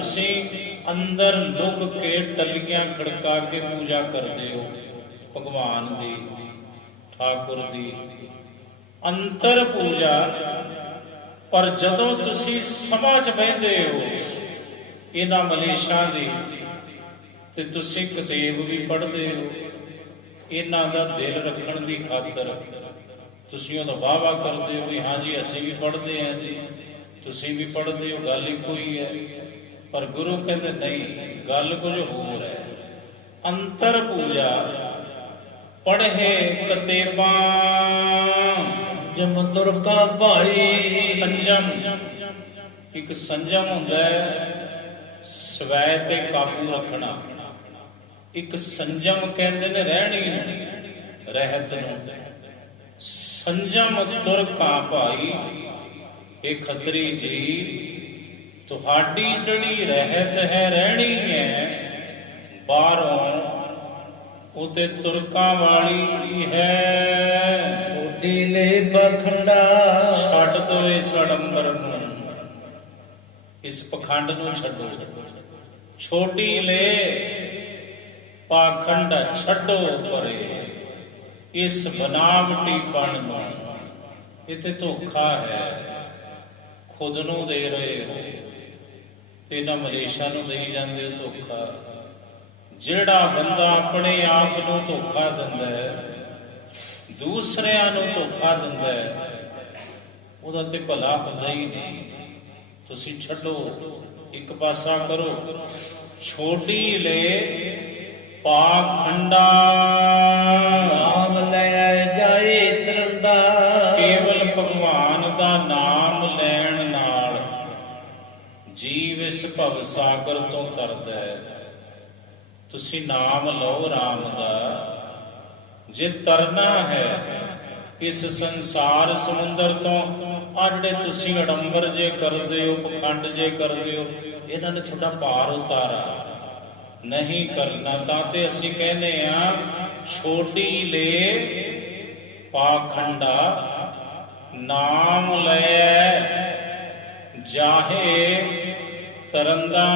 ਤੁਸੀਂ ਅੰਦਰ ਲੁਕ ਕੇ ਟੱਲੀਆਂ ਖੜਕਾ ਕੇ ਪੂਜਾ ਕਰਦੇ ਹੋ ਭਗਵਾਨ ਦੀ, ਠਾਕੁਰ ਦੀ ਅੰਤਰ ਪੂਜਾ। ਪਰ ਜਦੋਂ ਤੁਸੀਂ ਸਭਾ 'ਚ ਬਹਿੰਦੇ ਹੋ ਇਹਨਾਂ ਮਨੀਸ਼ਾਂ ਦੀ, ਤੇ ਤੁਸੀਂ ਕਿਤਾਬ ਵੀ ਪੜ੍ਹਦੇ ਹੋ ਇਹਨਾਂ ਦਾ ਦਿਲ ਰੱਖਣ ਦੀ ਖਾਤਰ, ਤੁਸੀਂ ਉਹਦਾ ਵਾਹ-ਵਾਹ ਕਰਦੇ ਹੋ ਵੀ ਹਾਂ ਜੀ ਅਸੀਂ ਵੀ ਪੜ੍ਹਦੇ ਹਾਂ ਜੀ, ਤੁਸੀਂ ਵੀ ਪੜ੍ਹਦੇ ਹੋ, ਗੱਲ ਇੱਕੋ ਹੀ ਹੈ। ਪਰ ਗੁਰੂ ਕਹਿੰਦੇ ਨਹੀਂ, ਗੱਲ ਕੁਝ ਹੋਰ ਹੈ। ਅੰਤਰ ਪੂਜਾ ਪੜ੍ਹੇ ਕਿਤਾਬਾਂ ਜਮ ਤੁਰਕਾ ਭਾਈ। ਸੰਜਮ, ਇੱਕ ਸੰਜਮ ਹੁੰਦਾ ਹੈ ਸਵੈ ਤੇ ਕਾਬੂ ਰੱਖਣਾ, ਇੱਕ ਸੰਜਮ ਕਹਿੰਦੇ ਨੇ ਰਹਿਣੀ ਨੂੰ, ਰਹਿਤ ਨੂੰ। ਸੰਜਮ ਤੁਰਕਾ ਭਾਈ, ਇਹ ਖੱਤਰੀ ਜੀ ਤੁਹਾਡੀ ਜਿਹੜੀ ਰਹਿਤ ਹੈ, ਰਹਿਣੀ ਹੈ ਬਾਹਰੋਂ, ਉਹ ਤੇ ਤੁਰਕਾਂ ਵਾਲੀ ਹੈ। ਛੋਟੀ ਲੈ ਪਖੰਡਾ, ਛੱਡ ਦੋ ਇਸ ਅਡੰਬਰ ਨੂੰ, ਇਸ ਪਖੰਡ ਨੂੰ ਛੱਡੋ। ਛੋਟੀ ਲੈ ਪਾਖੰਡ, ਛੱਡੋ ਪਰੇ ਇਸ ਬਨਾਵਟੀਪਣ ਨੂੰ। ਇਹ ਤੇ ਧੋਖਾ ਹੈ, ਖੁਦ ਨੂੰ ਦੇ ਰਹੇ ਹੋ ਤੇ ਇਹਨਾਂ ਮਲੇਸ਼ਾਂ ਨੂੰ ਦੇਈ ਜਾਂਦੇ ਹੋ ਧੋਖਾ। ਜਿਹੜਾ ਬੰਦਾ ਆਪਣੇ ਆਪ ਨੂੰ ਧੋਖਾ ਦਿੰਦਾ ਹੈ, ਦੂਸਰਿਆਂ ਨੂੰ ਧੋਖਾ ਦਿੰਦਾ ਹੈ, ਉਹਦਾ ਤੇ ਭਲਾ ਹੁੰਦਾ ਹੀ ਨਹੀਂ। ਤੁਸੀਂ ਛੱਡੋ, ਇੱਕ ਪਾਸਾ ਕਰੋ। ਛੋਟੀ ਲੈ ਪਾਖੰਡਾ, ਨਾਮ ਲੈ ਜਾਏ ਤਰੰਦਾ। ਕੇਵਲ ਭਗਵਾਨ ਦਾ ਨਾਮ ਲੈਣ ਨਾਲ ਜੀਵ ਇਸ ਭਵ ਸਾਗਰ ਤੋਂ ਤਰਦਾ ਹੈ। ਤੁਸੀਂ ਨਾਮ ਲਓ ਰਾਮ ਦਾ, ਜੇ ਤਰਨਾ ਹੈ ਇਸ ਸੰਸਾਰ ਸਮੁੰਦਰ ਤੋਂ। ਆ ਜਿਹੜੇ ਤੁਸੀਂ ਅਡੰਬਰ ਜੇ ਕਰਦੇ ਹੋ, ਪਖੰਡ ਜੇ ਕਰਦੇ ਹੋ, ਇਹਨਾਂ ਨੇ ਤੁਹਾਡਾ ਭਾਰ ਉਤਾਰਾ ਨਹੀਂ ਕਰਨਾ। ਤਾਂ ਤੇ ਅਸੀਂ ਕਹਿੰਦੇ ਆ ਛੋਟੀ ਲੈ ਪਾਖੰਡਾ, ਨਾਮ ਲੈ ਜਾਹੇ ਤਰੰਦਾ।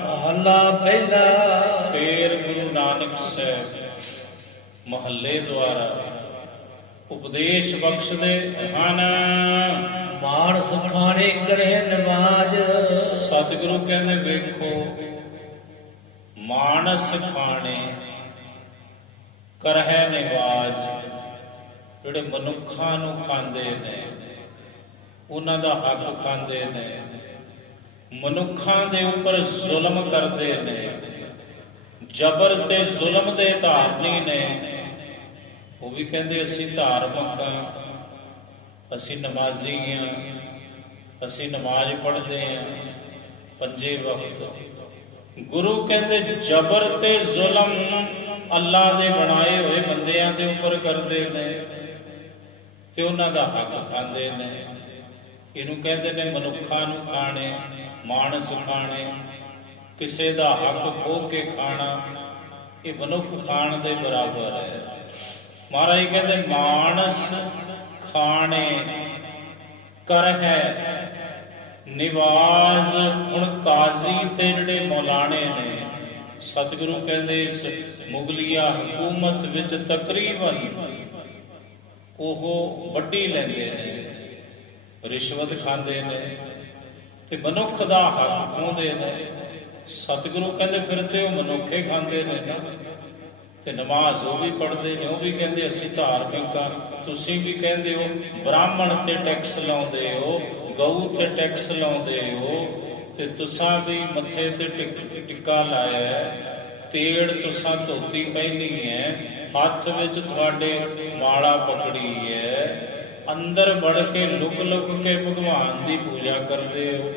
ਮਹੱਲਾ ਪਹਿਲਾ। ਫੇਰ ਗੁਰੂ ਨਾਨਕ ਸਾਹਿਬ ਮਹੱਲੇ ਦੁਆਰਾ ਉਪਦੇਸ਼ ਬਖਸ਼ਦੇ ਹਨ। ਮਾਨਸ ਖਾਣੇ ਕਰੇ ਨਵਾਜ। ਸਤਿਗੁਰੂ ਕਹਿੰਦੇ ਵੇਖੋ, ਮਾਨਸ ਖਾਣੇ ਕਰਹਿ ਨਿਵਾਜ, ਜਿਹੜੇ ਮਨੁੱਖਾਂ ਨੂੰ ਖਾਂਦੇ ਨੇ, ਉਹਨਾਂ ਦਾ ਹੱਕ ਖਾਂਦੇ ਨੇ, ਮਨੁੱਖਾਂ ਦੇ ਉੱਪਰ ਜ਼ੁਲਮ ਕਰਦੇ ਨੇ, ਜਬਰ ਤੇ ਜ਼ੁਲਮ ਦੇ ਧਾਰਨੀ ਨੇ, ਉਹ ਵੀ ਕਹਿੰਦੇ ਅਸੀਂ ਧਾਰਮਿਕ ਹਾਂ, ਅਸੀਂ ਨਮਾਜ਼ੀ ਹਾਂ, ਅਸੀਂ ਨਮਾਜ਼ ਪੜ੍ਹਦੇ ਹਾਂ ਪੰਜੇ ਵਕਤ। ਗੁਰੂ ਕਹਿੰਦੇ ਜਬਰ ਤੇ ਜ਼ੁਲਮ ਅੱਲਾ ਦੇ ਬਣਾਏ ਹੋਏ ਬੰਦਿਆਂ ਦੇ ਉੱਪਰ ਕਰਦੇ ਨੇ ਤੇ ਉਹਨਾਂ ਦਾ ਹੱਕ ਖਾਂਦੇ ਨੇ। ਇਹਨੂੰ ਕਹਿੰਦੇ ਨੇ ਮਨੁੱਖਾਂ ਨੂੰ ਖਾਣੇ, ਮਾਨਸ ਖਾਣੇ, ਕਿਸੇ ਦਾ ਹੱਕ ਖੋਹ ਕੇ ਖਾਣਾ, ਇਹ ਮਨੁੱਖ ਖਾਣ ਦੇ ਬਰਾਬਰ ਹੈ। ਮਹਾਰਾਜ ਕਹਿੰਦੇ ਮਾਨਸ ਖਾਣੇ ਕਰਹਿ ਨਿਵਾਜ। ਹੁਣ ਕਾਜ਼ੀ ਤੇ ਜਿਹੜੇ ਮੌਲਾਣੇ ਨੇ, ਸਤਿਗੁਰੂ ਕਹਿੰਦੇ ਇਸ ਮੁਗਲਿਆ ਹਕੂਮਤ ਵਿੱਚ ਤਕਰੀਬਨ ਉਹ ਵੱਡੀ ਲੈਂਦੇ ਨੇ, ਰਿਸ਼ਵਤ ਖਾਂਦੇ ਨੇ ਤੇ ਮਨੁੱਖ ਦਾ ਹੱਕ ਖੋਹਦੇ ਨੇ। ਸਤਿਗੁਰੂ ਕਹਿੰਦੇ ਫਿਰ ਤੇ ਉਹ ਮਨੁੱਖੇ ਖਾਂਦੇ ਨੇ ਨਾ। ਤੇ ਨਮਾਜ਼ ਉਹ ਵੀ ਪੜ੍ਹਦੇ ਨੇ, ਉਹ ਵੀ ਕਹਿੰਦੇ ਅਸੀਂ ਧਾਰਮਿਕ ਹਾਂ। ਤੁਸੀਂ ਵੀ ਕਹਿੰਦੇ ਹੋ ਬ੍ਰਾਹਮਣ ਤੇ ਟੈਕਸ ਲਾਉਂਦੇ ਹੋ, ਗਊ ਤੇ ਟੈਕਸ ਲਾਉਂਦੇ ਹੋ, ਤੇ ਤੁਸਾਂ ਵੀ ਮੱਥੇ ਤੇ ਟਿੱਕਾ ਲਾਇਆ, ਤੇੜ ਤੁਸਾਂ ਧੋਤੀ ਪਹਿਨੀ ਹੈ, ਹੱਥ ਵਿੱਚ ਤੁਹਾਡੇ ਮਾਲਾ ਪਕੜੀ ਹੈ, ਅੰਦਰ ਵੜ ਕੇ ਲੁਕ ਲੁਕ ਕੇ ਭਗਵਾਨ ਦੀ ਪੂਜਾ ਕਰਦੇ ਹੋ,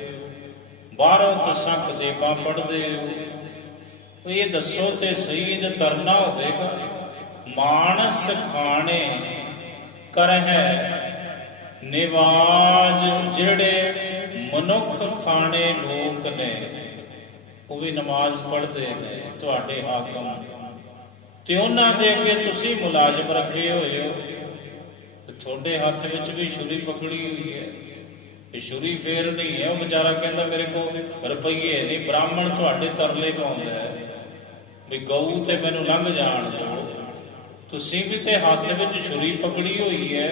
ਬਾਹਰੋਂ ਤੁਸਾਂ ਕਿਤਾਬਾਂ ਪੜ੍ਹਦੇ ਹੋ। ਇਹ ਦੱਸੋ ਤੇ ਸਹੀ ਜੇ ਤਰਨਾ ਹੋਵੇਗਾ। ਮਾਨਸ ਖਾਣੇ ਕਰਹਿ ਨਿਵਾਜ, ਜਿਹੜੇ ਮਨੁੱਖ ਖਾਣੇ ਲੋਕ ਨੇ ਉਹ ਵੀ ਨਮਾਜ਼ ਪੜ੍ਹਦੇ ਨੇ, ਤੁਹਾਡੇ ਹਾਕਮ, ਤੇ ਉਹਨਾਂ ਦੇ ਅੱਗੇ ਤੁਸੀਂ ਮੁਲਾਜ਼ਮ ਰੱਖੇ ਹੋਏ ਹੋ, ਤੇ ਤੁਹਾਡੇ ਹੱਥ ਵਿੱਚ ਵੀ ਛੁਰੀ ਪਕੜੀ ਹੋਈ ਹੈ। ਇਹ ਛੁਰੀ ਫੇਰ ਨਹੀਂ ਹੈ। ਉਹ ਵਿਚਾਰਾ ਕਹਿੰਦਾ ਮੇਰੇ ਕੋਲ ਰੁਪਈਏ ਨਹੀਂ। ਬ੍ਰਾਹਮਣ ਤੁਹਾਡੇ ਤਰਲੇ ਪਾਉਂਦਾ ਹੈ ਵੀ ਗਊ ਤੇ ਮੈਨੂੰ ਲੰਘ ਜਾਣ ਦਿਓ। ਤੁਸੀਂ ਵੀ ਤੇ ਹੱਥ ਵਿੱਚ ਛੁਰੀ ਪਕੜੀ ਹੋਈ ਹੈ,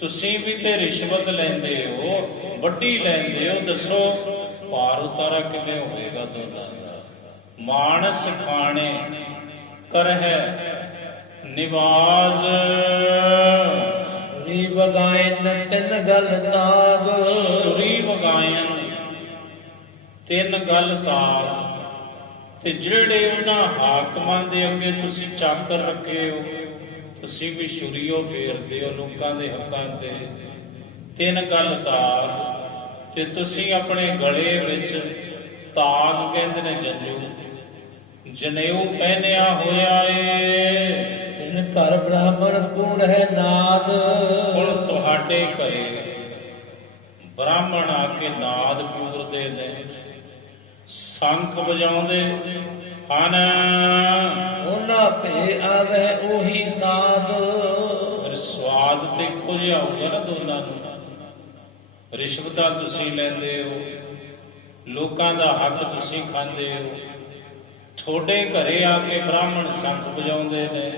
ਤੁਸੀਂ ਵੀ ਤੇ ਰਿਸ਼ਵਤ ਲੈਂਦੇ ਹੋ, ਵੱਡੀ ਲੈਂਦੇ ਹੋ। ਦੱਸੋ ਭਾਰ ਉਤਾਰਾ ਕਿਵੇਂ ਹੋਵੇਗਾ ਦੋਨਾਂ ਦਾ? ਮਾਨਸ ਖਾਣੇ ਕਰਹਿ ਨਿਵਾਜ, ਸੁਰੀ ਵਗਾਇਨ ਤਿੰਨ ਗਲ ਤਾਗ, ਸੁਰੀ ਵਗਾਇਨ ਤਿੰਨ ਗਲ ਤਾਗ। ਤੇ ਜਿਹੜੇ ਉਹਨਾਂ ਹਾਕਮਾਂ ਦੇ ਅੱਗੇ ਤੁਸੀਂ ਚਾਕਰ ਰੱਖੇ ਹੋ, ਤੁਸੀਂ ਵੀ ਛੁਰੀਓ ਫੇਰਦੇ ਹੋ ਲੋਕਾਂ ਦੇ ਹੱਕਾਂ ਤੇ। ਤਿੰਨ ਗਲ ਤਾਗ। ਤੇ ਤੁਸੀਂ ਆਪਣੇ ਗਲੇ ਵਿੱਚ ਤਾਗ ਕਹਿੰਦੇ ਨੇ ਜੰਜੂ, ਜਨੇਊ ਪਹਿਨਿਆ ਹੋਇਆ ਏ। ਤਿਨ ਘਰ ਬ੍ਰਾਹਮਣ ਕੂੜ ਹੈ ਨਾਦ, ਹੁਣ ਤੁਹਾਡੇ ਘਰੇ ਬ੍ਰਾਹਮਣ ਆ ਕੇ ਨਾਦ ਪੂਰਦੇ ਨੇ, ਸ਼ੰਖ ਵਜਾਉਂਦੇ ਹਨ। ਉਹਨਾਂ ਭੇ ਆਵੇ ਉਹੀ ਸਾਧ, ਫਿਰ ਸਵਾਦ ਤੇ ਇੱਕੋ ਜਿਹਾ ਹੋਊਗਾ ਨਾ ਦੋਨਾਂ ਨੂੰ। ਰਿਸ਼ਵਤਾਂ ਤੁਸੀਂ ਲੈਂਦੇ ਹੋ, ਲੋਕਾਂ ਦਾ ਹੱਕ ਤੁਸੀਂ ਖਾਂਦੇ ਹੋ। ਤੁਹਾਡੇ ਘਰੇ ਆ ਕੇ ਬ੍ਰਾਹਮਣ ਸ਼ੰਖ ਵਜਾਉਂਦੇ ਨੇ,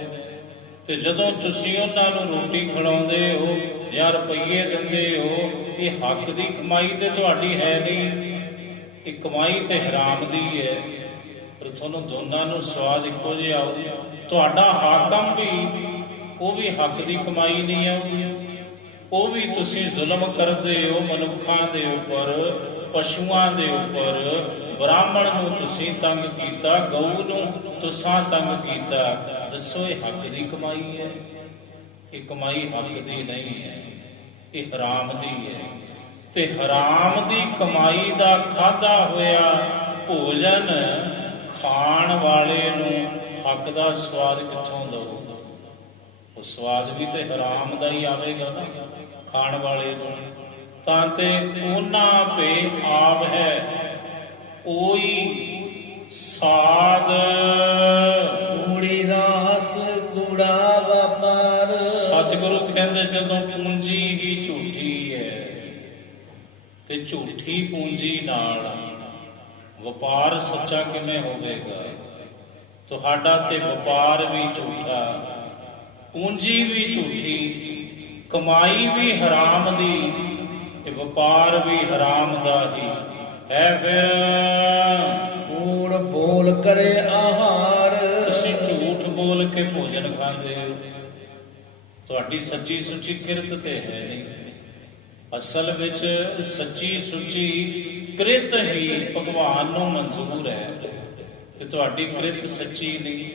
ਤੇ ਜਦੋਂ ਤੁਸੀਂ ਉਹਨਾਂ ਨੂੰ ਰੋਟੀ ਖਿਲਾਉਂਦੇ ਹੋ ਜਾਂ ਰੁਪਈਏ ਦਿੰਦੇ ਹੋ, ਇਹ ਹੱਕ ਦੀ ਕਮਾਈ ਤੇ ਤੁਹਾਡੀ ਹੈ ਨਹੀਂ, ਇਹ ਕਮਾਈ ਤੇ ਹਰਾਮ ਦੀ ਹੈ। ਪਰ ਤੁਹਾਨੂੰ ਦੋਨਾਂ ਨੂੰ ਸਵਾਦ ਇੱਕੋ ਜਿਹਾ ਆਊ। ਤੁਹਾਡਾ ਹਾਕਮ ਵੀ, ਉਹ ਵੀ ਹੱਕ ਦੀ ਕਮਾਈ ਨਹੀਂ ਆਉਂਦੀ, ਉਹ ਵੀ ਤੁਸੀਂ ਜ਼ੁਲਮ ਕਰਦੇ ਹੋ ਮਨੁੱਖਾਂ ਦੇ ਉੱਪਰ, ਪਸ਼ੂਆਂ ਦੇ ਉੱਪਰ। ਬ੍ਰਾਹਮਣ ਨੂੰ ਤੁਸੀਂ ਤੰਗ ਕੀਤਾ, ਗਊ ਨੂੰ ਤੁਸੀਂ ਤੰਗ ਕੀਤਾ। ਦੱਸੋ ਇਹ ਹੱਕ ਦੀ ਕਮਾਈ ਹੈ? ਇਹ ਕਮਾਈ ਹੱਕ ਦੀ ਨਹੀਂ ਹੈ, ਇਹ ਹਰਾਮ ਦੀ ਹੈ। ਤੇ ਹਰਾਮ ਦੀ ਕਮਾਈ ਦਾ ਖਾਧਾ ਹੋਇਆ ਭੋਜਨ ਖਾਣ ਵਾਲੇ ਨੂੰ ਹੱਕ ਦਾ ਸਵਾਦ ਕਿੱਥੋਂ ਦਊ? ਉਹ ਸਵਾਦ ਵੀ ਤੇ ਹਰਾਮ ਦਾ ਹੀ ਆਵੇਗਾ ਨਾ ਖਾਣ ਵਾਲੇ ਨੂੰ। ਤਾਂ ਤੇ ਉਹਨਾਂ ਪੇ ਆਪ ਹੈ ਓਈ ਸਾਧ, ਕੂੜੀ ਰਾਸ ਕੂੜਾ ਵਪਾਰ। ਸਤਿਗੁਰੂ ਕਹਿੰਦੇ ਜਦੋਂ ਪੂੰਜੀ ਹੀ ਝੂਠੀ ਹੈ ਤੇ ਝੂਠੀ ਪੂੰਜੀ ਨਾਲ ਵਪਾਰ ਸੱਚਾ ਕਿਵੇਂ ਹੋਵੇਗਾ? ਤੁਹਾਡਾ ਤੇ ਵਪਾਰ ਵੀ ਝੂਠਾ, ਪੂੰਜੀ ਵੀ ਝੂਠੀ, ਕਮਾਈ ਵੀ ਹਰਾਮ ਦੀ ਤੇ ਵਪਾਰ ਵੀ ਹਰਾਮ ਦਾ ਹੀ ਹੈ। ਫਿਰ ਕੂੜ ਬੋਲ ਕਰੇ ਆਹਾਰ, ਤੁਸੀਂ ਝੂਠ ਬੋਲ ਕੇ ਭੋਜਨ ਖਾਂਦੇ ਹੋ। ਤੁਹਾਡੀ ਸੱਚੀ ਸੁੱਚੀ ਕਿਰਤ ਤੇ ਹੈ ਨਹੀਂ। ਅਸਲ ਵਿੱਚ ਸੱਚੀ ਸੁੱਚੀ ਕਿਰਤ ਹੀ ਭਗਵਾਨ ਨੂੰ ਮਨਜ਼ੂਰ ਹੈ, ਤੇ ਤੁਹਾਡੀ ਕਿਰਤ ਸੱਚੀ ਨਹੀਂ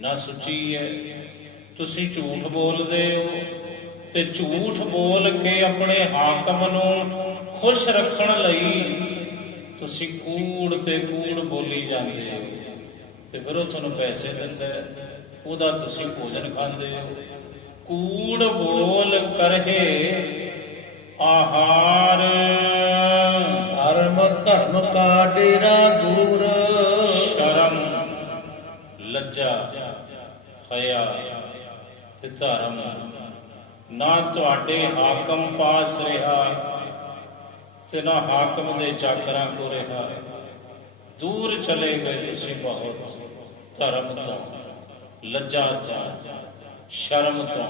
ਨਾ ਸੁੱਚੀ ਹੈ। ਤੁਸੀਂ ਝੂਠ ਬੋਲਦੇ ਹੋ, ਤੇ ਝੂਠ ਬੋਲ ਕੇ ਆਪਣੇ ਹਾਕਮ ਨੂੰ ਖੁਸ਼ ਰੱਖਣ ਲਈ ਤੁਸੀਂ ਕੂੜ ਤੇ ਕੂੜ ਬੋਲੀ ਜਾਂਦੇ ਹੋ, ਤੇ ਫਿਰ ਉਹ ਤੁਹਾਨੂੰ ਪੈਸੇ ਦਿੰਦਾ, ਉਹਦਾ ਤੁਸੀਂ ਭੋਜਨ ਖਾਂਦੇ ਹੋ। ਕੂੜ ਬੋਲ ਕਰਹਿ ਆਹਾਰ, ਧਰਮ ਧਰਮ ਕਾ ਡੇਰਾ ਦੂਰ। ਸ਼ਰਮ ਲੱਜਾ ਹਿਆ ਤੇ ਧਰਮ ਨਾ ਤੁਹਾਡੇ ਹਾਕਮ ਪਾਸ ਰਿਹਾ, ਤੇ ਨਾ ਹਾਕਮ ਦੇ ਚਾਕਰਾਂ ਕੋ ਰਿਹਾ। ਦੂਰ ਚਲੇ ਗਏ ਤੁਸੀਂ ਬਹੁਤ, ਧਰਮ ਤੋਂ, ਲੱਜਾ ਤੋਂ, ਸ਼ਰਮ ਤੋਂ।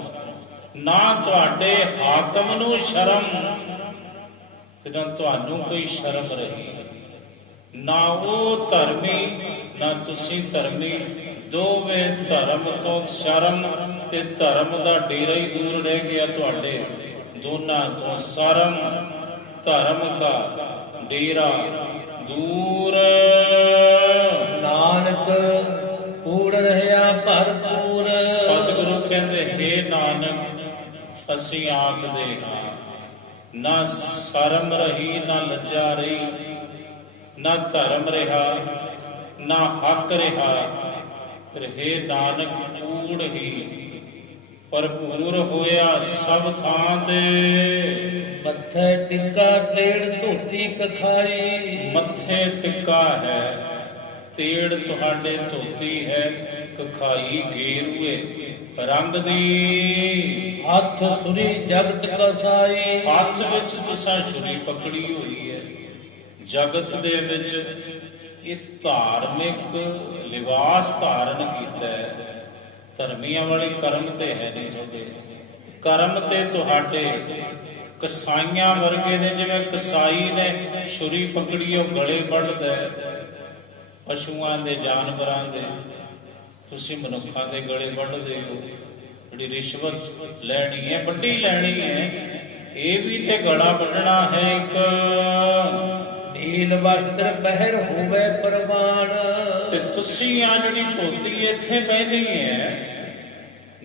ਨਾ ਤੁਹਾਡੇ ਹਾਕਮ ਨੂੰ ਸ਼ਰਮ, ਤੇ ਨਾ ਤੁਹਾਨੂੰ ਕੋਈ ਸ਼ਰਮ ਰਹੀ। ਨਾ ਉਹ ਧਰਮੀ ਨਾ ਤੁਸੀਂ ਧਰਮੀ, ਦੋਵੇਂ ਧਰਮ ਤੋਂ ਸ਼ਰਮ ਤੇ ਧਰਮ ਦਾ ਡੇਰਾ ਹੀ ਦੂਰ ਰਹਿ ਗਿਆ ਤੁਹਾਡੇ ਦੋਨਾਂ ਤੋਂ। ਸ਼ਰਮ ਧਰਮ ਕਾ ਡੇਰਾ ਦੂਰ। ਨਾਨਕ ਕੂੜ ਰਹਿਆ ਭਰਪੂਰ। ਸਤਿਗੁਰੂ ਕਹਿੰਦੇ ਹੇ ਨਾਨਕ, ਅਸੀਂ ਆਖਦੇ ਹਾਂ ਨਾ ਸ਼ਰਮ ਰਹੀ, ਨਾ ਲੱਜਾ ਰਹੀ, ਨਾ ਧਰਮ ਰਿਹਾ, ਨਾ ਹੱਕ ਰਿਹਾ। ਫਿਰ ਹੇ ਨਾਨਕ ਕੂੜ ਹੀ ਭਰਪੂਰ ਹੋਇਆ ਸਭ ਥਾਂ ਤੇ। ਮੱਥੇ ਟਿੱਕਾ ਤੇੜ ਧੋਤੀ ਕਖਾਈ। ਮੱਥੇ ਟਿੱਕਾ ਹੈ, ਤੇੜ ਤੁਹਾਡੇ ਧੋਤੀ ਹੈ, ਕਖਾਈ ਗੇਰੂਏ। ਰੰਗ ਦੀ। ਹੱਥ ਸੁਰੀ ਜਗਤ ਕਸਾਈ, ਹੱਥ ਵਿੱਚ ਤੁਸਾਂ ਛੁਰੀ ਪਕੜੀ ਹੋਈ ਹੈ। ਜਗਤ ਦੇ ਵਿੱਚ ਇਹ ਧਾਰਮਿਕ ਲਿਬਾਸ ਧਾਰਨ ਕੀਤਾ ਹੈ। ਧਰਮੀਆਂ ਵਾਲੇ ਕਰਮ ਤੇ ਹੈ ਨਹੀਂ ਤੁਹਾਡੇ। ਕਰਮ ਤੇ ਤੁਹਾਡੇ ਕਸਾਈਆਂ ਵਰਗੇ ਨੇ। ਜਿਵੇਂ ਕਸਾਈ ਨੇ ਛੁਰੀ ਪਕੜੀ ਉਹ ਗਲੇ ਵੱਢਦਾ ਪਸ਼ੂਆਂ ਦੇ, ਜਾਨਵਰਾਂ ਦੇ, ਤੁਸੀਂ ਮਨੁੱਖਾਂ ਦੇ ਗਲੇ ਵੱਢਦੇ ਹੋ। ਜਿਹੜੀ ਰਿਸ਼ਵਤ ਲੈਣੀ ਹੈ, ਵੱਡੀ ਲੈਣੀ ਹੈ, ਇਹ ਵੀ ਤੇ ਗਲਾ ਵੱਢਣਾ ਹੈ ਇੱਕ। ਨੀਲ ਵਸਤਰ ਪਹਿਰ ਹੋਵੇ ਪ੍ਰਵਾਨ, ਤੇ ਤੁਸੀਂ ਆ ਜਿਹੜੀ ਧੋਤੀ ਇੱਥੇ ਪਹਿਨੀ ਹੈ,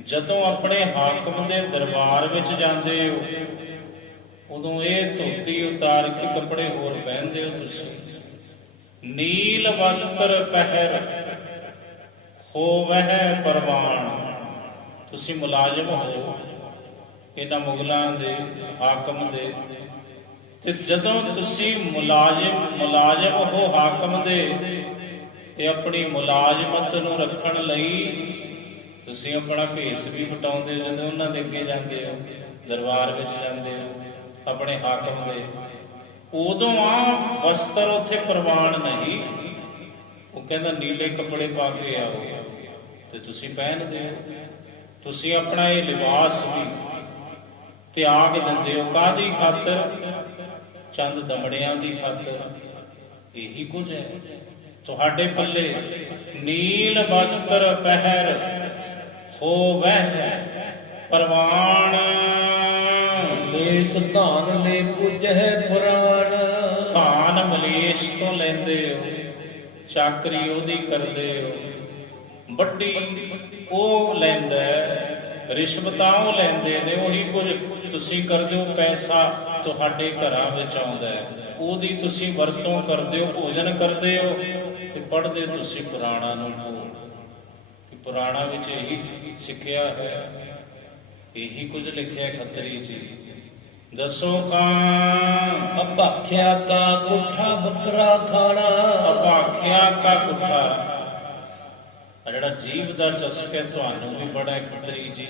ਜਦੋਂ ਆਪਣੇ ਹਾਕਮ ਦੇ ਦਰਬਾਰ ਵਿੱਚ ਜਾਂਦੇ ਹੋ ਉਦੋਂ ਇਹ ਧੋਤੀ ਉਤਾਰ ਕੇ ਕੱਪੜੇ ਹੋਰ ਪਹਿਨਦੇ ਹੋ ਤੁਸੀਂ। ਨੀਲ ਵਸਤਰ ਪਹਿਰ ਹੋਵਹਿ ਪ੍ਰਵਾਨ। ਤੁਸੀਂ ਮੁਲਾਜ਼ਮ ਹੋ ਇਹਨਾਂ ਮੁਗਲਾਂ ਦੇ, ਹਾਕਮ ਦੇ। ਤੇ ਜਦੋਂ ਤੁਸੀਂ ਮੁਲਾਜ਼ਮ ਹੋ ਹਾਕਮ ਦੇ, ਤੇ ਆਪਣੀ ਮੁਲਾਜ਼ਮਤ ਨੂੰ ਰੱਖਣ ਲਈ ਤੁਸੀਂ ਆਪਣਾ ਭੇਸ ਵੀ ਵਟਾਉਂਦੇ ਹੋ। ਜਦੋਂ ਉਹਨਾਂ ਦੇ ਅੱਗੇ ਜਾਂਦੇ ਹੋ, ਦਰਬਾਰ ਵਿੱਚ ਜਾਂਦੇ ਹੋ ਆਪਣੇ ਹਾਕਮ ਦੇ, ਉਦੋਂ ਆ ਵਸਤਰ ਉੱਥੇ ਪ੍ਰਵਾਨ ਨਹੀਂ। ਉਹ ਕਹਿੰਦਾ ਨੀਲੇ ਕੱਪੜੇ ਪਾ ਕੇ ਆਓ, ਤੇ ਤੁਸੀਂ ਪਹਿਨਦੇ ਹੋ। ਤੁਸੀਂ ਆਪਣਾ ਇਹ ਲਿਬਾਸ ਵੀ ਤਿਆਗ ਦਿੰਦੇ ਹੋ। ਕਾਹਦੀ ਖਾਤਰ? ਚੰਦ ਦਮੜਿਆਂ ਦੀ ਖਾਤਰ। ਇਹੀ ਕੁਝ ਹੈ ਤੁਹਾਡੇ ਪੱਲੇ। ਨੀਲ ਵਸਤਰ ਪਹਿਰ ਹੋਵਹਿ ਪ੍ਰਵਾਨ। ਮਲੇਸ਼ ਧਾਨ ਲੈ ਪੁੱਜਹਿ ਪੁਰਾਣ, ਧਾਨ ਮਲੇਸ਼ ਤੋਂ ਲੈਂਦੇ ਹੋ, ਚਾਕਰੀ ਉਹਦੀ ਕਰਦੇ ਹੋ, ਵੱਡੀ ਉਹ ਲੈਂਦਾ, ਰਿਸ਼ਵਤਾਂ ਉਹ ਲੈਂਦੇ ਨੇ। ਉਹੀ ਕੁਝ ਤੁਸੀਂ ਕਰਦੇ ਹੋ। ਪੈਸਾ ਤੁਹਾਡੇ ਘਰਾਂ ਵਿੱਚ ਆਉਂਦਾ ਹੈ, ਉਹਦੀ ਤੁਸੀਂ ਵਰਤੋਂ ਕਰਦੇ ਹੋ, ਭੋਜਨ ਕਰਦੇ ਹੋ, ਤੇ ਪੜ੍ਹਦੇ ਤੁਸੀਂ ਪੁਰਾਣਾ ਨੂੰ ਹੋ। ਪੁਰਾਣਾ ਵਿੱਚ ਇਹੀ ਸਿੱਖਿਆ ਹੈ, ਇਹੀ ਕੁਝ ਲਿਖਿਆ ਖੱਤਰੀ ਜੀ। ਦੱਸੋ ਕਾਂ ਅਭਾਖਿਆ ਕਾ ਕੁੱਠਾ ਬੱਕਰਾ ਖਾਣਾ, ਅਭਾਖਿਆ ਕਾ ਕੁੱਠਾ। ਜਿਹੜਾ ਜੀਵ ਦਾ ਚਸਕਾ ਤੁਹਾਨੂੰ ਵੀ ਬੜਾ ਹੈ ਖੱਤਰੀ ਜੀ।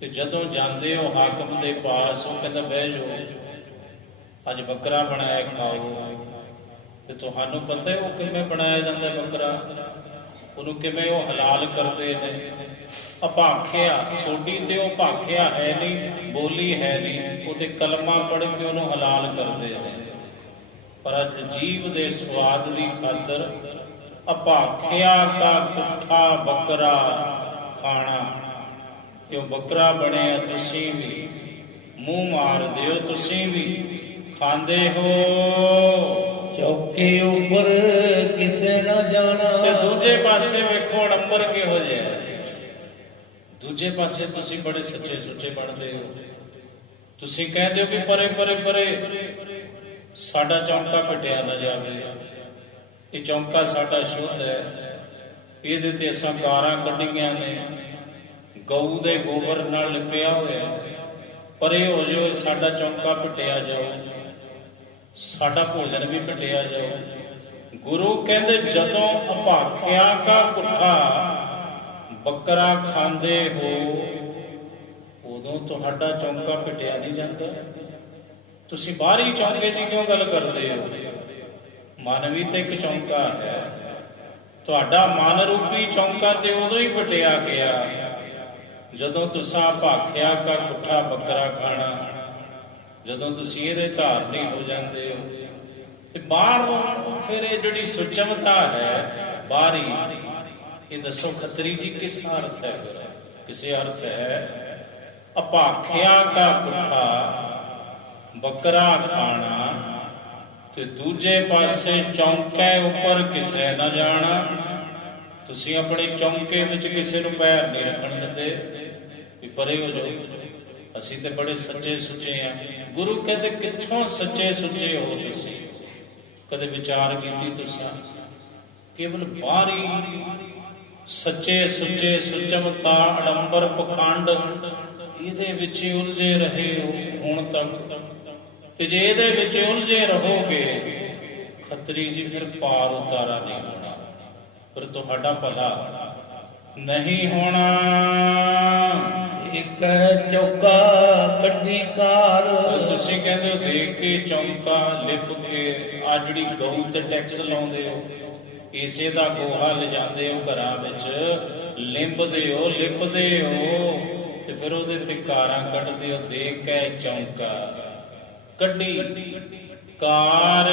ਤੇ ਜਦੋਂ ਜਾਂਦੇ ਹੋ ਹਾਕਮ ਦੇ ਪਾਸ, ਉਹ ਕਹਿੰਦਾ ਬਹਿ ਜਾਓ, ਅੱਜ ਬੱਕਰਾ ਬਣਾਇਆ ਖਾਓ। ਤੇ ਤੁਹਾਨੂੰ ਪਤਾ ਹੈ ਉਹ ਕਿਵੇਂ ਬਣਾਇਆ ਜਾਂਦਾ ਬੱਕਰਾ, ਉਹਨੂੰ ਕਿਵੇਂ ਉਹ ਹਲਾਲ ਕਰਦੇ ਨੇ। ਅਭਾਖਿਆ ਤੁਹਾਡੀ ਤੇ ਉਹ ਭਾਖਿਆ ਹੈ ਨਹੀਂ, ਬੋਲੀ ਹੈ ਨਹੀਂ, ਉਹ ਤੇ ਕਲਮਾ ਪੜ੍ਹ ਕੇ ਉਹਨੂੰ ਹਲਾਲ ਕਰਦੇ ਨੇ। ਪਰ ਅੱਜ ਜੀਵ ਦੇ ਸਵਾਦ ਦੀ ਖਾਤਰ ਅਭਾਖਿਆ ਕਾ ਕੁੱਠਾ ਬੱਕਰਾ ਖਾਣਾ। ਤੇ ਉਹ ਬੱਕਰਾ ਬਣਿਆ, ਤੁਸੀਂ ਵੀ ਮੂੰਹ ਮਾਰਦੇ ਹੋ, ਤੁਸੀਂ ਵੀ ਖਾਂਦੇ ਹੋ। ਚੌਕੇ ਉੱਪਰ ਕਿਸੇ ਨਾ ਜਾਣਾ, ਤੇ ਦੂਜੇ ਪਾਸੇ ਵੇਖੋ ਨੰਬਰ ਕਿਹੋ ਜਿਹਾ। ਦੂਜੇ ਪਾਸੇ ਤੁਸੀਂ ਬੜੇ ਸੱਚੇ ਸੁੱਚੇ ਬਣਦੇ ਹੋ। ਤੁਸੀਂ ਕਹਿੰਦੇ ਹੋ ਵੀ ਪਰੇ ਪਰੇ ਪਰੇ ਸਾਡਾ ਚੌਂਕਾ ਪਿਟਿਆ ਨਾ ਜਾਵੇ, ਇਹ ਚੌਂਕਾ ਸਾਡਾ ਸ਼ੁੱਧ ਹੈ, ਇਹਦੇ ਤੇ ਅਸਾਂ ਕਾਰਾਂ ਕੱਢੀਆਂ ਨੇ, ਗਊ ਦੇ ਗੋਬਰ ਨਾਲ ਲਿਪਿਆ ਹੋਇਆ। ਪਰੇ ਹੋ ਜਾਓ, ਸਾਡਾ ਚੌਂਕਾ ਪਿਟਿਆ ਜਾਓ, ਸਾਡਾ ਭੋਜਨ ਵੀ ਪਿਟਿਆ ਜਾਓ। ਗੁਰੂ ਕਹਿੰਦੇ ਜਦੋਂ ਅਭਾਖਿਆ ਕਾ ਕੁੱਠਾ ਬੱਕਰਾ ਖਾਂਦੇ ਹੋ, ਉਦੋਂ ਤੁਹਾਡਾ ਚੌਂਕਾ ਪਿਟਿਆ ਨਹੀਂ ਜਾਂਦਾ। ਤੁਸੀਂ ਬਾਹਰੀ ਚੌਂਕੇ ਦੀ ਕਿਉਂ ਗੱਲ ਕਰਦੇ ਹੋ? ਮਨ ਵੀ ਤੇ ਇੱਕ ਚੌਂਕਾ ਹੈ। ਤੁਹਾਡਾ ਮਨ ਰੂਪੀ ਚੌਂਕਾ ਤੇ ਉਦੋਂ ਹੀ ਪਿਟਿਆ ਗਿਆ ਜਦੋਂ ਤੁਸੀਂ ਭਾਖਿਆ ਕਾ ਕੁੱਠਾ ਬੱਕਰਾ ਖਾਣਾ, ਜਦੋਂ ਤੁਸੀਂ ਇਹਦੇ ਧਾਰਨੀ ਹੋ ਜਾਂਦੇ ਹੋ। ਤੇ ਬਾਹਰ ਫਿਰ ਇਹ ਜਿਹੜੀ ਸੁਚਮਤਾ ਹੈ ਬਾਹਰੀ, ਇਹ ਦੱਸੋ ਖੱਤਰੀ ਜੀ ਕਿਸ ਅਰਥ ਹੈ? ਫਿਰ ਕਿਸੇ ਅਰਥ ਹੈ ਅਭਾਖਿਆ ਕਾ ਕੁੱਠਾ ਬੱਕਰਾ ਖਾਣਾ, ਤੇ ਦੂਜੇ ਪਾਸੇ ਚੌਂਕੇ ਉੱਪਰ ਕਿਸੇ ਨਾ ਜਾਣਾ। ਤੁਸੀਂ ਆਪਣੇ ਚੌਂਕੇ ਵਿੱਚ ਕਿਸੇ ਨੂੰ ਪੈਰ ਨਹੀਂ ਰੱਖਣ ਦਿੰਦੇ ਵੀ ਪਰੇ ਹੋ ਜਾਓ, ਅਸੀਂ ਤੇ ਬੜੇ ਸੱਚੇ ਸੁੱਚੇ ਆ। ਗੁਰੂ ਕਹਿੰਦੇ ਕਿੱਥੋਂ ਸੱਚੇ ਸੁੱਚੇ ਹੋ ਤੁਸੀਂ? ਕਦੇ ਵਿਚਾਰ ਕੀਤੀ ਤੁਸੀਂ? ਕੇਵਲ ਬਾਹਰੀ ਸੱਚੇ ਸੁੱਚੇ ਸੁਚਮਤਾ ਅਡੰਬਰ ਪਖੰਡ ਇਹਦੇ ਵਿੱਚ ਉਲਝੇ ਰਹੇ ਹੋ ਹੁਣ ਤੱਕ। ਤੇ ਜੇ ਇਹਦੇ ਵਿੱਚ ਉਲਝੇ ਰਹੋਗੇ ਖੱਤਰੀ ਜੀ, ਫਿਰ ਪਾਰ ਉਤਾਰਾ ਨਹੀਂ ਹੋਣਾ। ਫਿਰ ਤੁਹਾਡਾ ਭਲਾ ਨਹੀਂ ਹੋਣਾ। ਇੱਕ ਚੌਕਾ ਕੱਢੀ ਕਾਰ, ਤੁਸੀਂ ਕਹਿੰਦੇ ਹੋ ਦੇਖ ਕੇ ਚੌਂਕਾ ਲਿਪ ਕੇ, ਆ ਜਿਹੜੀ ਗਊ ਤੇ ਟੈਕਸ ਲਾਉਂਦੇ ਹੋ, ਇਸੇ ਦਾ ਗੋਹਾ ਲਿਜਾਂਦੇ ਹੋ ਘਰਾਂ ਵਿੱਚ, ਲਿੰਬਦੇ ਹੋ ਲਿਪਦੇ ਹੋ, ਤੇ ਫਿਰ ਉਹਦੇ ਤੇ ਕਾਰਾਂ ਕੱਢਦੇ ਹੋ। ਦੇਖ ਕੇ ਚੌਂਕਾ ਕੱਢੀ ਕਾਰ,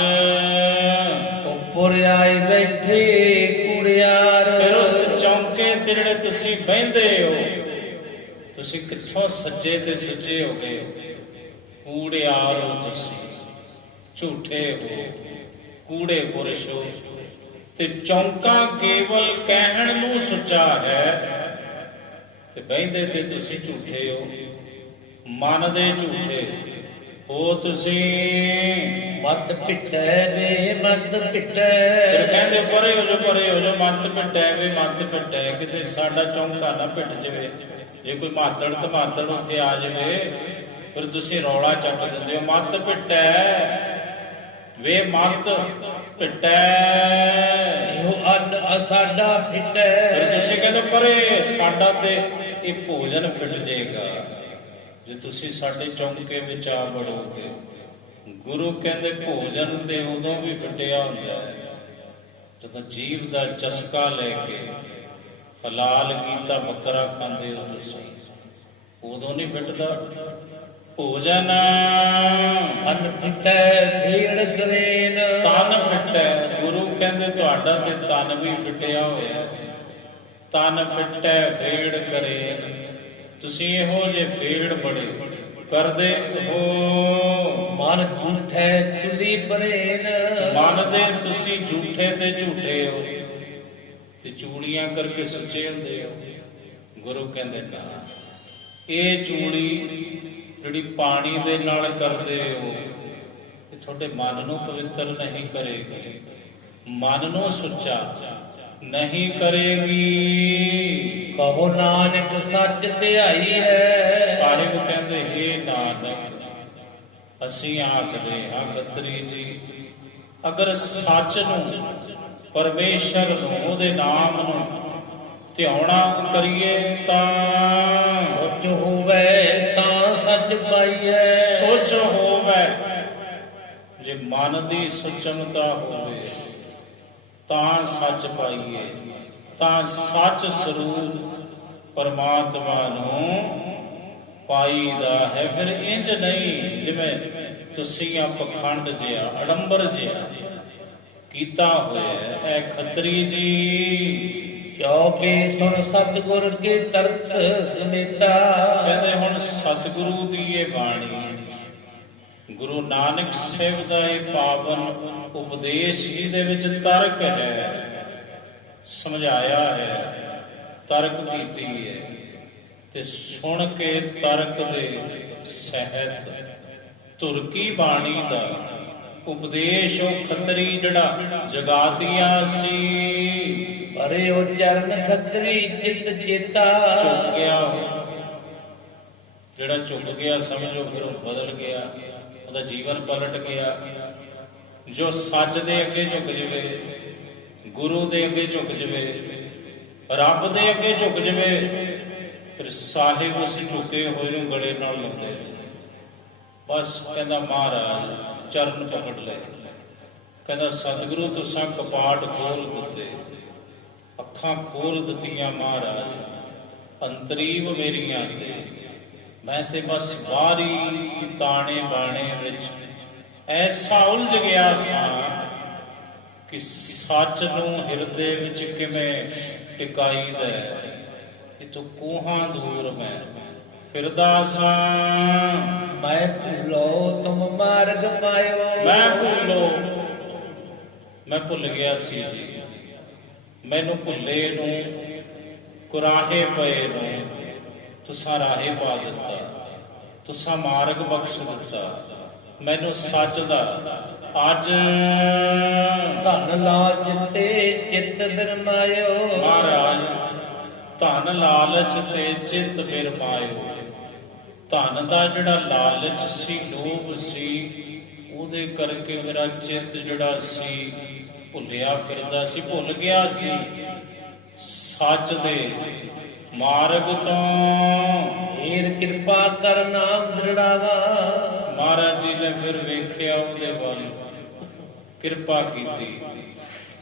ਉੱਪਰ ਆਏ ਬੈਠੇ ਕੁੜਿਆਰ। ਫਿਰ ਉਸ ਚੌਂਕੇ ਤੇ ਜਿਹੜੇ ਤੁਸੀਂ ਬਹਿੰਦੇ ਹੋ, ਤੁਸੀਂ ਕਿੱਥੋਂ ਸੱਜੇ ਤੇ ਸੁੱਜੇ ਹੋ ਗਏ, ਕੂੜਿਆਰ ਹੋ ਤੁਸੀਂ, ਝੂਠੇ ਹੋ, ਕੂੜੇ ਪੁਰਸ਼ ਹੋ। ਤੇ ਚੌਂਕਾ ਕੇਵਲ ਕਹਿਣ ਨੂੰ ਸੁੱਚਾ ਹੈ, ਤੇ ਬਹਿੰਦੇ ਤੇ ਤੁਸੀਂ ਝੂਠੇ ਹੋ, ਮਨ ਦੇ ਝੂਠੇ ਹੋ ਤੁਸੀਂ। ਮਤ ਪਿੱਟੈ ਵੇ ਮਤ ਪਿੱਟੈ, ਫਿਰ ਕਹਿੰਦੇ ਪਰੇ ਹੋ ਜੋ ਮੱਤ ਪਿੱਟੈ ਵੇ ਮੱਤ ਪਿੱਟੈ, ਕਿਤੇ ਸਾਡਾ ਚੌਂਕਾ ਨਾ ਪਿੱਟ ਜਾਵੇ। ਜੇ ਕੋਈ ਮਾਤੜ ਧਮਾਤੜ ਉੱਥੇ ਆ ਜਾਵੇ, ਫਿਰ ਤੁਸੀਂ ਰੌਲਾ ਚੱਕ ਦਿੰਦੇ ਹੋ, ਮੱਤ ਪਿੱਟੈ ਵੇ ਮੱਤ ਪਿੱਟੈ, ਇਹੋ ਅੱਡ ਸਾਡਾ ਫਿੱਟੈ। ਫਿਰ ਤੁਸੀਂ ਕਹਿੰਦੇ ਪਰੇ ਸਾਡਾ ਤੇ ਇਹ ਭੋਜਨ ਫਿੱਟ ਜਾਏਗਾ ਜੇ ਤੁਸੀਂ ਸਾਡੇ ਚੌਂਕੇ ਵਿੱਚ ਆ ਵੜੋਗੇ। ਗੁਰੂ ਕਹਿੰਦੇ ਭੋਜਨ ਤੇ ਉਦੋਂ ਵੀ ਫਿੱਟਿਆ ਹੁੰਦਾ ਹੈ ਜਦੋਂ ਜੀਵ ਦਾ ਚਸਕਾ ਲੈ ਕੇ ਹਲਾਲ ਕੀਤਾ ਬੱਕਰਾ ਖਾਂਦੇ ਹੋ ਤੁਸੀਂ, ਉਦੋਂ ਨਹੀਂ ਫਿੱਟਦਾ ਭੋਜਨ। ਤਨ ਫਿੱਟੈ ਭੀੜ ਕਰੇਨ, ਤਨ ਫਿੱਟੈ, ਗੁਰੂ ਕਹਿੰਦੇ ਤੁਹਾਡਾ ਤੇ ਤਨ ਵੀ ਫਿੱਟਿਆ ਹੋਇਆ। ਤਨ ਫਿੱਟੈ ਫੇੜ ਕਰੇ, ਤੁਸੀਂ ਇਹੋ ਜੇ ਫੇੜ ਬੜੇ ਕਰਦੇ ਹੋ। ਮਨ ਝੂਠੈ ਤੁਲੀ ਬਰੇਨ, ਮਨ ਦੇ ਤੁਸੀਂ ਝੂਠੇ ਤੇ ਝੂਠੇ ਹੋ, ਤੇ ਚੂੜੀਆਂ ਕਰਕੇ ਸੁੱਚੇ ਹੁੰਦੇ ਹੋ। ਗੁਰੂ ਕਹਿੰਦੇ ਨਾ, ਇਹ ਚੂੜੀ ਜਿਹੜੀ ਪਾਣੀ ਦੇ ਨਾਲ ਕਰਦੇ ਹੋ, ਇਹ ਤੁਹਾਡੇ ਮਨ ਨੂੰ ਪਵਿੱਤਰ ਨਹੀਂ ਕਰੇਗੀ, ਮਨ ਨੂੰ ਸੁੱਚਾ ਨਹੀਂ ਕਰੇਗੀ। ਕਹੋ ਨਾਨਕ ਸੱਚ ਧਿਆਈ ਹੈ। ਸਾਰੇ ਨੂੰ ਕਹਿੰਦੇ ਹੇ ਨਾਨਕ, ਅਸੀਂ ਆਖਦੇ ਹਾਂ ਖੱਤਰੀ ਜੀ, ਅਗਰ ਸੱਚ ਨੂੰ, ਪਰਮੇਸ਼ਰ ਨੂੰ, ਉਹਦੇ ਨਾਮ ਨੂੰ ਧਿਆਉਣਾ ਕਰੀਏ ਤਾਂ ਸੋਚ ਹੋਵੇ ਤਾਂ ਸੱਚ ਪਾਈਐ। ਸੋਚ ਹੋਵੇ, ਜੇ ਮਨ ਦੀ ਸੁਚਮਤਾ ਹੋਵੇ ਤਾਂ ਸੱਚ ਪਾਈਏ, ਤਾਂ ਸੱਚ ਸਰੂਪ ਪਰਮਾਤਮਾ ਨੂੰ ਪਾਈਦਾ ਹੈ। ਫਿਰ ਇੰਜ ਨਹੀਂ ਜਿਵੇਂ ਤੁਸੀਂ ਆ ਪਖੰਡ ਜਿਹਾ, ਅਡੰਬਰ ਜਿਹਾ ਕੀਤਾ ਹੋਇਆ ਹੈ। ਇਹ ਖੱਤਰੀ ਜੀ, ਚੌਪੀ ਸੁਣ ਸਤਿਗੁਰ ਕੀ ਤਰਸ ਸਮੇਤਾ। ਕਹਿੰਦੇ ਹੁਣ ਸਤਿਗੁਰੂ ਦੀ ਇਹ ਬਾਣੀ, ਗੁਰੂ ਨਾਨਕ ਸਾਹਿਬ ਦਾ ਇਹ ਪਾਵਨ ਉਪਦੇਸ਼, ਜਿਹਦੇ ਵਿੱਚ ਤਰਕ ਹੈ, ਸਮਝਾਇਆ ਹੈ, ਤਰਕ ਕੀਤੀ ਹੈ, ਤੇ ਸੁਣ ਕੇ ਤਰਕ ਦੇ ਸਹਿਤ ਤੁਰਕੀ ਬਾਣੀ ਦਾ ਉਪਦੇਸ਼ ਉਹ ਖੱਤਰੀ ਜਿਹੜਾ ਜਗਾਤੀਆ ਸੀ। ਪਰੇ ਉਹ ਚਰਨ ਖੱਤਰੀ ਚਿਤ ਚੇਤਾ। ਝੁਕ ਗਿਆ ਉਹ, ਜਿਹੜਾ ਝੁਕ ਗਿਆ ਸਮਝੋ ਫਿਰ ਉਹ ਬਦਲ ਗਿਆ, ਉਹਦਾ ਜੀਵਨ ਪਲਟ ਗਿਆ। ਜੋ ਸੱਚ ਦੇ ਅੱਗੇ ਝੁਕ ਜਵੇ, ਗੁਰੂ ਦੇ ਅੱਗੇ ਝੁਕ ਜਵੇ, ਰੱਬ ਦੇ ਅੱਗੇ ਝੁਕ ਜਵੇ, ਫਿਰ ਸਾਹਿਬ ਉਸ ਝੁਕੇ ਹੋਏ ਨੂੰ ਗਲੇ ਨਾਲ ਲਾਉਂਦੇ ਨੇ। ਬਸ ਕਹਿੰਦਾ ਮਹਾਰਾਜ ਚਰਨ ਪਕੜ ਲੈ, ਕਹਿੰਦਾ ਸਤਿਗੁਰੂ ਤੁਸਾਂ ਕਪਾਟ ਖੋਲ ਦਿੱਤੇ, ਅੱਖਾਂ ਖੋਲ ਦਿੱਤੀਆਂ ਮਹਾਰਾਜ, ਅੰਤਰੀਵ ਮੇਰੀਆਂ ਤੇ ਮੈਂ ਤੇ ਬਸ ਬਾਰੀ ਤਾਣੇ ਬਾਣੇ ਵਿੱਚ ਐਸਾ ਉਲਝ ਗਿਆ ਸਾਂ ਕਿ ਸੱਚ ਨੂੰ ਹਿਰਦੇ ਵਿੱਚ ਕਿਵੇਂ ਟਿਕਾਈਦਾ, ਇਹ ਤੋਂ ਕੋਹਾਂ ਦੂਰ ਮੈਂ ਫਿਰਦਾ ਸਾਂ। ਮੈਂ ਭੁੱਲੋ ਤੁਮ ਮਾਰਗ ਪਾਇਓ। ਮੈਂ ਭੁੱਲ ਗਿਆ ਸੀ ਜੀ, ਮੈਨੂੰ ਭੁੱਲੇ ਨੂੰ, ਕੁਰਾਹੇ ਪਏ ਨੂੰ ਤੁਸਾਂ ਰਾਹੇ ਪਾ ਦਿੱਤਾ, ਤੁਸਾਂ ਮਾਰਗ ਬਖਸ਼ ਦਿੱਤਾ ਮੈਨੂੰ ਸੱਚ ਦਾ। ਅੱਜ ਧਨ ਲਾਲਚ ਤੇ ਚਿੱਤ ਬਿਰਮਾਇਓ। ਮਹਾਰਾਜ ਧਨ ਲਾਲਚ ਤੇ ਚਿੱਤ ਬਿਰਮਾਇਓ, ਧਨ ਦਾ ਜਿਹੜਾ ਲਾਲਚ ਸੀ, ਲੋਭ ਸੀ, ਉਹਦੇ ਕਰਕੇ ਮੇਰਾ ਚਿੱਤ ਜਿਹੜਾ ਸੀ ਭੁੱਲਿਆ ਫਿਰਦਾ ਸੀ, ਭੁੱਲ ਗਿਆ ਸੀ। ਸੱਚ ਦੇ ਮਾਰਗ ਤੋਂ। ਏਰ ਕਿਰਪਾ ਕਰ ਨਾਮ ਦ੍ਰਿੜਾਵਾ। ਮਹਾਰਾਜ ਜੀ ਨੇ ਫਿਰ ਵੇਖਿਆ ਉਹਦੇ ਵੱਲ, ਕਿਰਪਾ ਕੀਤੀ।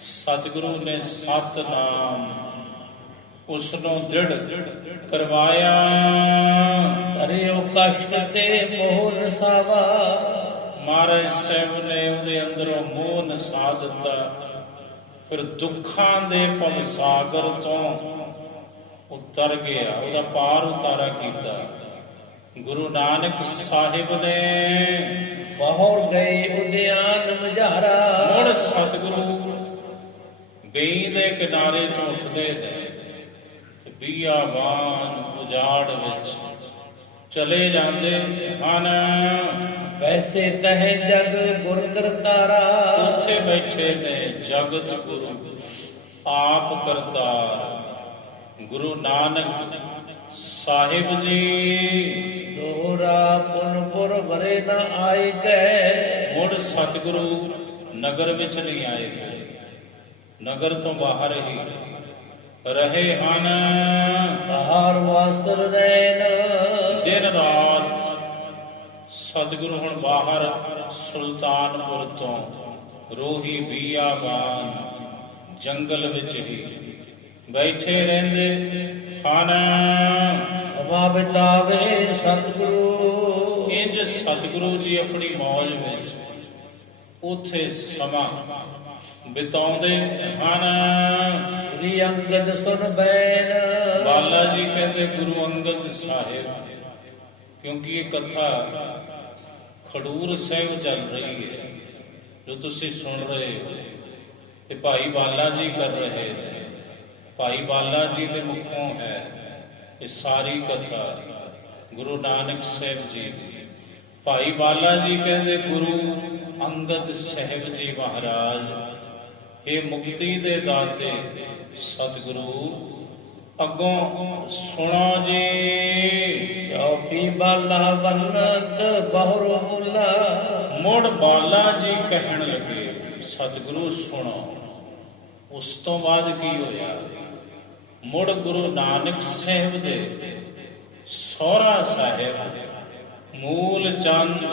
ਸਤਿਗੁਰੂ ਨੇ ਸਤਿਨਾਮ ਉਸ ਨੂੰ ਦ੍ਰਿੜ ਕਰਵਾਇਆ। ਕਰਿਓ ਕਸ਼ਟ ਤੇ ਮੋਹ ਨਸਾਵਾ। ਮਹਾਰਾਜ ਸਾਹਿਬ ਨੇ ਉਹਦੇ ਅੰਦਰੋਂ ਮੋਹ ਨਸਾ ਦਿੱਤਾ। ਫਿਰ ਦੁੱਖਾਂ ਦੇ ਭਵ ਸਾਗਰ ਤੋਂ ਉਤਰ ਗਿਆ, ਉਹਦਾ ਪਾਰ ਉਤਾਰਾ ਕੀਤਾ। ਗੁਰੂ ਨਾਨਕ ਸਾਹਿਬ ਨੇ ਬਹੁਰ ਗਏ ਉਦਿਆਨ ਮਝਾਰਾ। ਹੁਣ ਸਤਿਗੁਰੂ ਬੇਈ ਦੇ ਕਿਨਾਰੇ ਤੋਂ ਉੱਠਦੇ ਨੇ ਤੇ ਬੀਆਬਾਨ ਉਜਾੜ ਵਿੱਚ ਚਲੇ ਜਾਂਦੇ ਹਨ। ਵੈਸੇ ਤਹਿ ਜਗ ਗੁਰ ਕਰਤਾਰਾ। ਉੱਥੇ ਬੈਠੇ ਨੇ ਜਗਤ ਗੁਰੂ ਆਪ ਕਰਤਾਰ ਗੁਰੂ ਨਾਨਕ ਸਾਹਿਬ ਜੀ। ਦੋਹਰਾ ਪੁਨਪੁਰ ਵਰੇ ਨ ਆਏ ਕੈ। ਮੁੜ ਸਤਿਗੁਰੂ ਨਗਰ ਵਿੱਚ ਨਹੀਂ ਆਏ, ਨਗਰ ਤੋਂ ਬਾਹਰ ਹੀ ਰਹੇ ਹਨ। ਬਾਹਰ ਵਾਸਰ ਰਹਿਣ। ਦਿਨ ਰਾਤ ਸਤਿਗੁਰੂ ਹੁਣ ਬਾਹਰ ਸੁਲਤਾਨਪੁਰ ਤੋਂ ਰੋਹੀ ਬੀਆਬਾਨ ਜੰਗਲ ਵਿੱਚ ਹੀ ਬੈਠੇ ਰਹਿੰਦੇ ਹਨ। ਸਮਾਂ ਬਿਤਾਵੇ ਸਤਿਗੁਰੂ। ਇੰਜ ਸਤਿਗੁਰੂ ਜੀ ਆਪਣੀ ਮੌਜ ਵਿੱਚ ਉੱਥੇ ਸਮਾਂ ਬਿਤਾਉਂਦੇ ਹਨ। ਸ੍ਰੀ ਅੰਗਦ ਸੁਨ ਬੈਨ। ਬਾਲਾ ਜੀ ਕਹਿੰਦੇ ਗੁਰੂ ਅੰਗਦ ਸਾਹਿਬ, ਕਿਉਂਕਿ ਇਹ ਕਥਾ ਖਡੂਰ ਸਾਹਿਬ ਚੱਲ ਰਹੀ ਹੈ ਜੋ ਤੁਸੀਂ ਸੁਣ ਰਹੇ ਹੋ, ਤੇ ਭਾਈ ਬਾਲਾ ਜੀ ਕਰ ਰਹੇ ਨੇ। ਭਾਈ ਬਾਲਾ ਜੀ ਦੇ ਮੁਖੋਂ ਹੈ ਇਹ ਸਾਰੀ ਕਥਾ ਗੁਰੂ ਨਾਨਕ ਸਾਹਿਬ ਜੀ ਦੀ। ਭਾਈ ਬਾਲਾ ਜੀ ਕਹਿੰਦੇ ਗੁਰੂ ਅੰਗਦ ਸਾਹਿਬ ਜੀ ਮਹਾਰਾਜ, ਇਹ ਮੁਕਤੀ ਦੇ ਦਾਤੇ ਸਤਿਗੁਰੂ, ਅੱਗੋਂ ਸੁਣੋ ਜੀ। ਚੌਪੀ ਬਾਲਾ ਵਰਨਤ ਬਹੁਰ ਮੁੱਲਾ। ਮੁੜ ਬਾਲਾ ਜੀ ਕਹਿਣ ਲੱਗੇ ਸਤਿਗੁਰੂ ਸੁਣੋ। ਉਸ ਤੋਂ ਬਾਅਦ ਕੀ ਹੋਇਆ? ਮੁੜ ਗੁਰੂ ਨਾਨਕ ਸਾਹਿਬ ਦੇ ਸੋਹਰਾ ਸਾਹਿਬ ਮੂਲ ਚੰਦ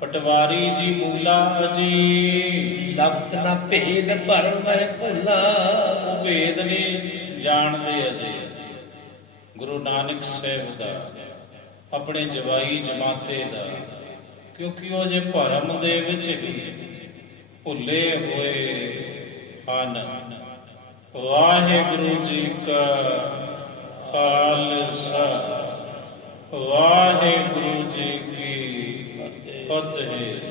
ਪਟਵਾਰੀ ਜੀ ਮੂਲਾ ਜੀ। ਲਖਤ ਨ ਭੇਦ ਭਰਮ ਮੈਂ ਭੁੱਲਾ। ਉਹ ਭੇਦ ਨਹੀਂ ਜਾਣਦੇ ਅਜੇ ਗੁਰੂ ਨਾਨਕ ਸਾਹਿਬ ਦਾ, ਆਪਣੇ ਜਵਾਈ ਜਮਾਤੇ ਦਾ, ਕਿਉਂਕਿ ਉਹ ਜੇ ਭਰਮ ਦੇ ਵਿੱਚ ਹੀ ਭੁੱਲੇ ਹੋਏ ਹਨ। ਵਾਹਿਗੁਰੂ ਜੀ ਕਾ ਖਾਲਸਾ, ਵਾਹਿਗੁਰੂ ਜੀ ਕੀ ਫਤਿਹ।